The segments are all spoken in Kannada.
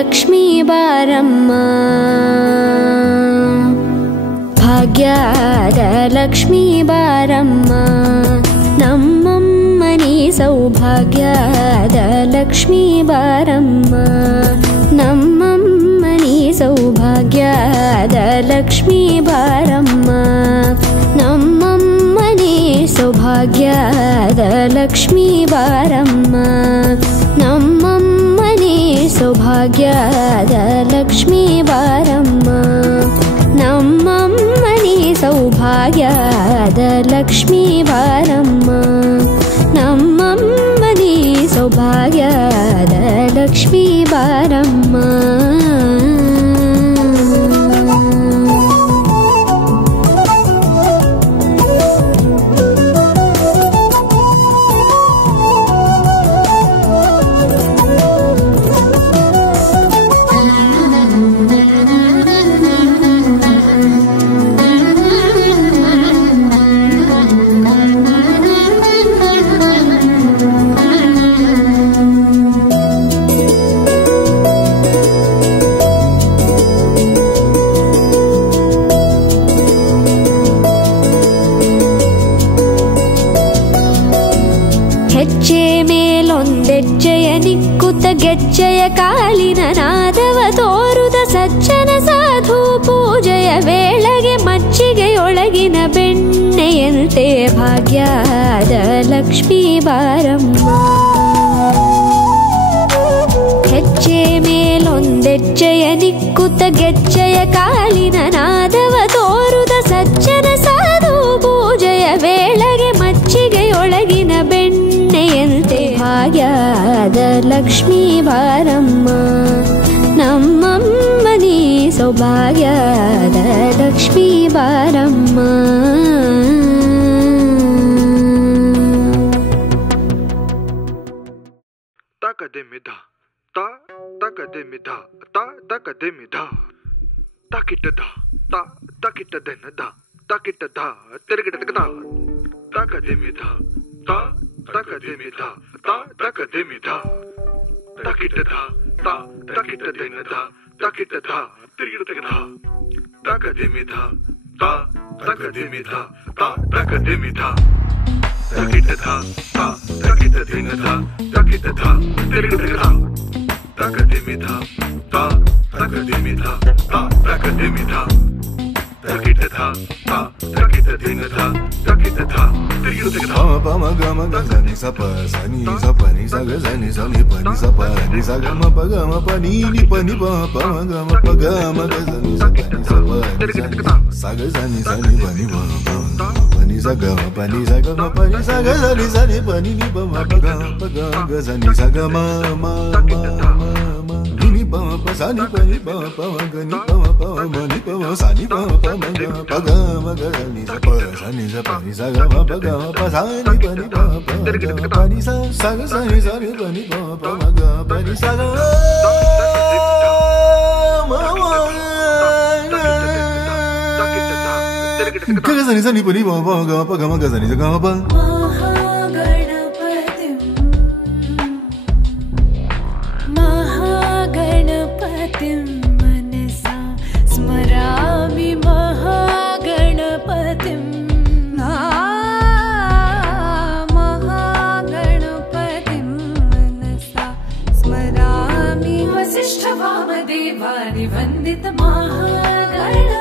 ಲಕ್ಷ್ಮೀ ಬಾರಮ್ಮ ಭಾಗ್ಯದ ಲಕ್ಷ್ಮೀ ಬಾರಮ್ಮ ನಮ್ಮಮ್ಮನಿ ಸೌಭಾಗ್ಯದ ಲಕ್ಷ್ಮೀ ಬಾರಮ್ಮ ನಮ್ಮಮ್ಮನಿ ಸೌಭಾಗ್ಯದ ಲಕ್ಷ್ಮೀ ಬಾರಮ್ಮ ನಮ್ಮಮ್ಮನಿ ಸೌಭಾಗ್ಯದ ಲಕ್ಷ್ಮೀ ಬಾರಮ್ಮ ನಮ್ಮಮ್ಮನಿ ಸೌಭಾಗ್ಯದ ಲಕ್ಷ್ಮೀ ಬಾರಮ್ಮ ನಮ್ಮಮ್ಮನಿ ಸೌಭಾಗ್ಯದ ಲಕ್ಷ್ಮೀ ಬಾರಮ್ಮ ನಮ್ಮಮ್ಮನಿ ಸೌಭಾಗ್ಯದ ಲಕ್ಷ್ಮೀ ಬಾರಮ್ಮ ಗೆಜ್ಜೆಯ ಕಾಲಿನ ನಾದವ ತೋರುದ ಸಜ್ಜನ ಸಾಧು ಪೂಜೆಯ ವೇಳೆಗೆ ಮಜ್ಜಿಗೆಯೊಳಗಿನ ಬೆಣ್ಣೆಯಂತೆ ಭಾಗ್ಯದ ಲಕ್ಷ್ಮೀ ಬಾರಮ್ಮ ಹೆಜ್ಜೆ ಮೇಲೊಂದೆಜ್ಜೆಯ ನಿಕ್ಕುತ್ತ ಗೆಜ್ಜೆಯ ಕಾಲಿನ ನಾದವ ತೋರುದ ಸಜ್ಜನ ಸಾಧು ಪೂಜೆಯ ವೇಳೆಗೆ ಮಜ್ಜಿಗೆಯೊಳಗಿನ ಬೆಣ್ಣೆಯಂತೆ ಭಾಗ್ಯದ ಲಕ್ಷ್ಮೀ ಬಾರಮ್ಮ ನಮ್ಮಮ್ಮನಿ ಸೌಭಾಗ್ಯದ ಲಕ್ಷ್ಮೀ ಬಾರಮ್ಮ ತಾಕದೆ ಮಿಧ ತಾ ತಾಕದೆ ಮಿಧ ತಾ ತಾಕದೆ ಮಿಧ ತಾಕಿಟ್ಟದ ತಾ ತಾಕಿಟ್ಟದೆನ್ನದ ತಾಕಿಟ್ಟದ ತಿರುಗಿಟದ ತಾಕದೆ ಮಿಧ ತಾ ತಾಕದೆ ಮಿಧ ತಾ ತಾಕದೆ ಮಿಧ ತಾಕಿಟ್ಟದ ತಾ ತಾಕಿಟ್ಟದೆನ್ನದ ತಾಕಿಟ್ಟದ ತಿರುಗಿಟದ ತಾಕದೆ ಮಿಧ ತಾ ತಾಕದೆ ಮಿಧ ತಾ ತಾಕದೆ ಮಿಧ ತಾಕಿಟ್ಟದ ತಾ ತಾಕಿಟ್ಟದೆನ್ನದ ತಾಕಿಟ್ಟದ ತಿರುಗಿಟದ ತಾಕದೆ ಮಿಧ ತಾ ತಾಕದೆ ಮಿಧ ತಾ ತಾಕದೆ ಮಿಧ ತಾಕಿಟ್ಟದ ತಾ ತಾಕಿಟ್ಟದೆನ್ನದ ತಾಕಿಟ್ಟದ ತಿರುಗಿಟದ ಪಮ ಗಮ ಗನಿ ಸಪ ಸನಿ ಸಪ ನಿ ಸಗ ಸನಿ ಸನಿ ಪನಿ ಸಪ ನಿ ಸಗ ಮ ಪ ಗ ಮ ಪ ನಿ ನಿ ಪ ನಿ ಪ ಮ ಗ ಮ ಪ ಗ ಮ ಗ ಸನಿ ಸಪ ನಿ ಸಪ ಸಗ ಸನಿ ಸನಿ ಪ ನಿ ಪ ಪ ನಿ ಸಗ ಮ ಪ ನಿ ಸಗ ಮ ಪ ನಿ ಸಗ ಸನಿ ಸನಿ ಪ ನಿ ನಿ ಪ ಮ ಪ ಗ ಗ ಸನಿ ಸಗ ಮ ಮ ಮ ಮ ನಿ ಪ ಪ ಸನಿ ಪ ನಿ ಪ ಪ ಮ ಗ ನಿ ಪ ಮ ಪ ಮ ನಿ ಪ ಮ ಸನಿ ಪ ಪ ಮ ಗ ಪ ಗ ಮ ಗ ನಿ ಸ ಪ ಸನಿ ಸ ಪ ನಿ ಸಗ ಮ ಪ ಗ ಮ ಪ ಸನಿ ಪ ನಿ ಪ ಪ ಪ ನಿ ಸ ಸಗ ಸನಿ ಸನಿ ಪ ನಿ ಪ ಪ ಮ ಗ ಪ ನಿ ಸಗ ಮ ಮ ಗ ಸನಿ ಸನಿ ಪ ನಿ ಪ ಪ ಗ ಪ ಗ ಮ ಗ ಸನಿ ಸ ಗ ಮ ಪ महागणपतिं मनसा स्मरामि महागणपतिं महागणपतिं मनसा स्मरामि वसिष्ठवामदेवानि वन्दित महागणपतिं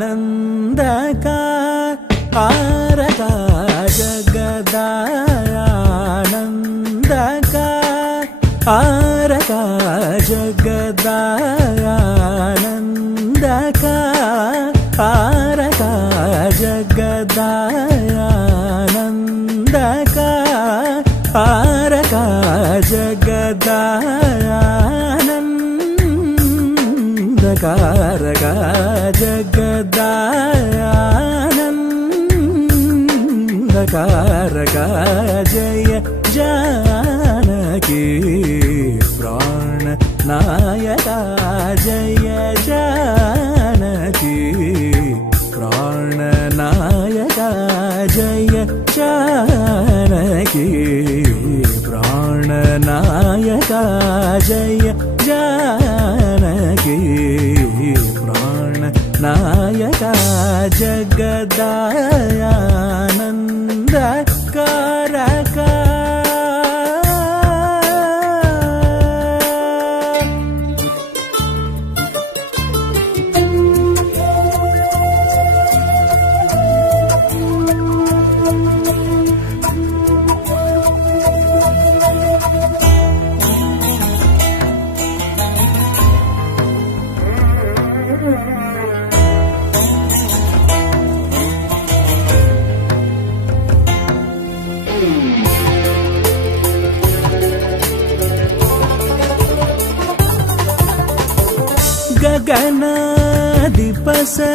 जगदानंदका आरका जगदानंदका आरका जगदानंदका आरका जगदानंदका आरका जगदानंदकारका जगदानंदकारका जय जानकी प्राण नायका जय जानकी प्राण नायका जय जानकी प्राण नायका जय जानकी प्राण नायका जगदानंदकारका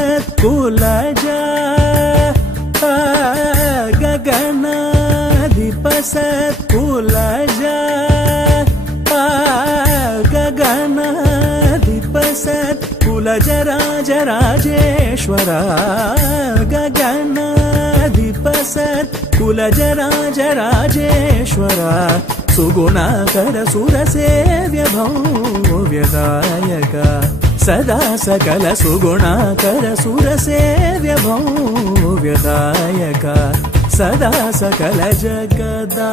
गगनाधिपसत्कुलजा गगनाधिपसत्कुलजा गगनाधिपसत्कुलजा राजराजेश्वर गगनाधिपसत्कुलजा राजराजेश्वर सुगुणाकर सुरसेव्य भव्यदायक सदा सकल सुगुणाकर सुरसेव्य भव्यदायक सदा सकल जगदानंदकारका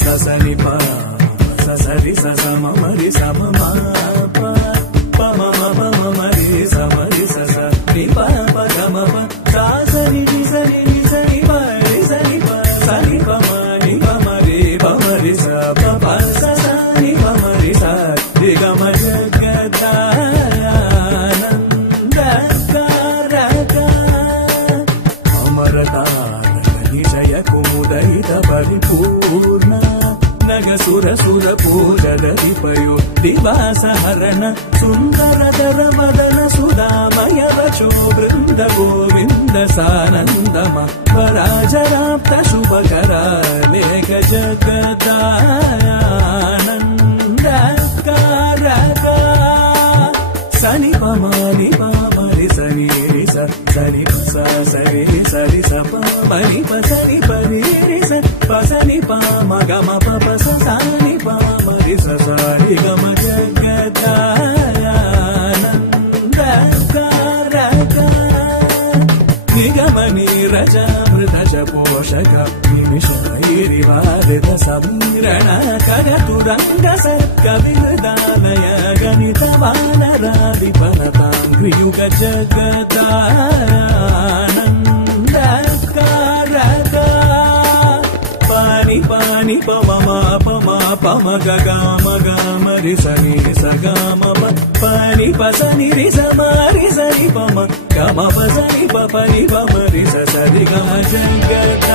ससनि प ससरि ससममरि सममा प पमम पममरि समरि सस नि प प गम प सासनि नि सनि नि सनि प नि सनि प सनि प म नि प मरि प मरि स प प स स नि प मरि स रि ग म जगदानंदकारका अमरतारक निशय कुमुदयित परिपूर्ण नग सुर सुर पूजदधिपयो दिवासहरण सुन्दरधर मदन सुधामय वचो वृन्द गोविन्द सानन्दम पराजराप्त शुभकरा लेख जगदानन्दकारका सनि पमानि पामरि सनि रि स సని పస సరి సరి సప మని పసని పరి రిస పసని ప మగమ పపస సాని ప మరి ససారి గమ జగదానందకారక నిగమ నీరజ మృత చ పోషక నిమిష ఇరివారిత సమీరణ కగతురంగ సర్కవిదానయ గణిత వానరాధిపనతాంగ్రియుగ జగదానందకారక పాని పాని పమమా పమా పమ గమ గమ రి సని సగమ పని పసని రి సమారి సని పమ గమ పసని పని పమ రి సరి గమ జగత